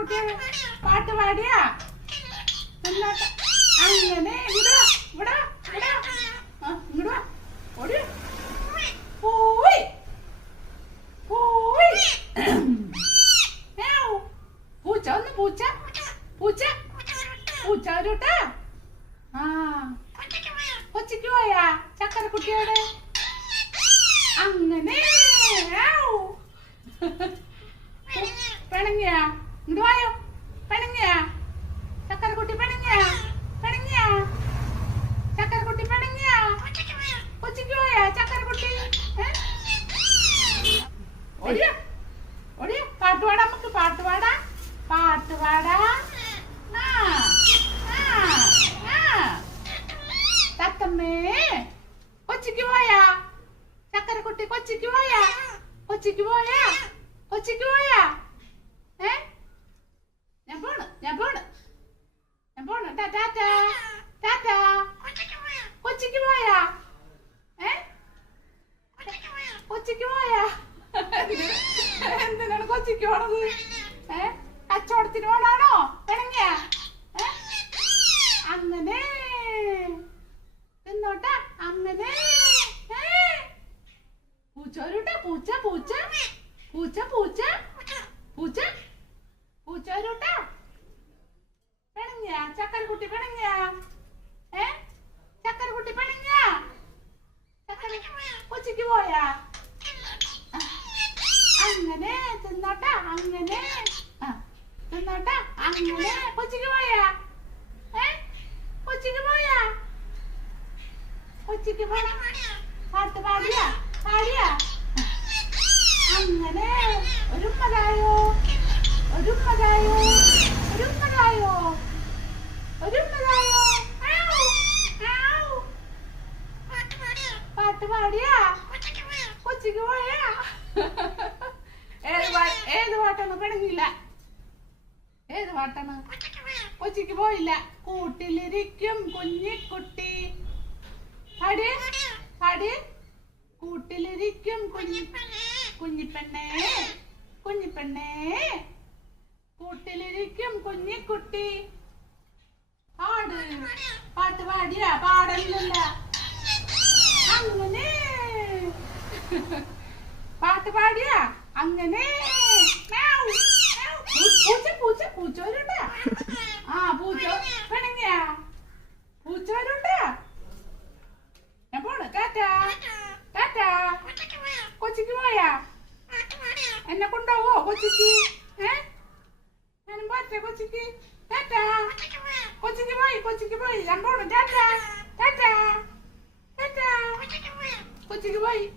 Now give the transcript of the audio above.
കുട്ടിയെ പാട്ട് പാടിയാ? അങ്ങനെ ഇവിടെ ഇവിടെ ഇവിടെ. ആ, ഇങ്ങട് വാ. ഓടി. പോയി. പോയി. പൂച്ച ഒന്ന് പൂച്ച. പൂച്ച. പൂച്ച വരൂട്ടാ. ആ. കൊച്ചിക്ക് പോയാ? ചക്കര കുട്ടിയോട് അങ്ങനെ മ്യാവ്. പിണങ്ങിയ ഇങ്ങോട്ട് വായോ? പിണങ്ങിയ? ചക്കരക്കുട്ടി പിണങ്ങിയ? പിണങ്ങിയ? ചക്കരക്കുട്ടി പിണങ്ങിയ? കൊച്ചിക്ക് പോയാ? ചക്കരക്കുട്ടി? ഓടിയ? നമുക്ക് പാട്ട് പാടാ. ആ, ആ, ആ. തത്തമ്മേ കൊച്ചിക്ക് പോയാ? ചക്കരക്കുട്ടി കൊച്ചിക്ക് പോയാ? കൊച്ചിക്ക് പോയാ? കൊച്ചിക്ക് പോയാ ഏ ഞാൻ പോണ് ഞാൻ പോണ് ഞാൻ പോണ് ടാ ടാറ്റാ ടാറ്റാ കൊച്ചിക്ക് പോയാ? ഏ? കൊച്ചിക്ക് പോയാ? എന്തിനാണ് കൊച്ചിക്ക് പോണത്? ഏ? കച്ചവടത്തിന് പോണാണോ പിണങ്ങിയ അങ്ങനെ തിന്നോട്ടെ അങ്ങനെ പൂച്ച വരൂട്ടെ പൂച്ച പൂച്ച. പൂച്ച പൂച്ച. പൂച്ച. പൂച്ച പിണങ്ങിയ ചക്കരക്കുട്ടി പിണങ്ങിയ? ഏ? ചക്കരക്കുട്ടി പിണങ്ങിയ? ചക്കര കൊച്ചിക്ക് പോയാ? അങ്ങനെ തിന്നോട്ടെ അങ്ങനെ. തിന്നോട്ടെ അങ്ങനെ. കൊച്ചിക്ക് പോയാ? ഏ? കൊച്ചിക്ക് പോയാ? കൊച്ചിക്ക് പോയാ പാട്ട് പാടിയാ? പാടിയാ? അങ്ങനെ ഒരു ഉമ്മതായോ ഒരു ഉമ്മതായോ ഒരു ഉമ്മതായോ ആവൂ, ആവൂ. പാട്ട് പാടിയാ കൊച്ചിക്ക് പോയാ? ഏത് ഏത് പാട്ടാണ് പിണങ്ങില്ല. ഏത് പാട്ടാണ് കൊച്ചിക്ക് പോയില്ല. കൂട്ടിലിരിക്കും കുഞ്ഞിക്കുട്ടി. പാടി. പാടി. കൂട്ടിലിരിക്കും കുഞ്ഞി കുഞ്ഞിപ്പെണ്ണേ. കുഞ്ഞിപ്പെണ്ണേ. കൂട്ടിലിരിക്കും കുഞ്ഞിക്കുട്ടി. പാട്. പാട്ട് പാടിയാ? പാടലില്ല അങ്ങനെ പാട്ട് പാടിയാ? അങ്ങനെ. പൂച്ച പൂച്ച പൂച്ച വരുണ്ട ആ പൂച്ച. പിണങ്ങിയ പൂച്ച വരുണ്ട ഞാൻ പോണ്. ടാറ്റാ. ടാറ്റാ. കൊച്ചിക്ക് പോയാ? എന്നെ കൊണ്ടാവോ കൊച്ചിക്ക്? ഏ? ഞാനും പോറ്റ കൊച്ചിക്ക്. ടാറ്റാ. കൊച്ചിക്ക് പോയി കൊച്ചിക്ക് പോയി. ഞാൻ പോണു. ടാറ്റാ. ടാറ്റാ. ടാറ്റാ. こっちがわいい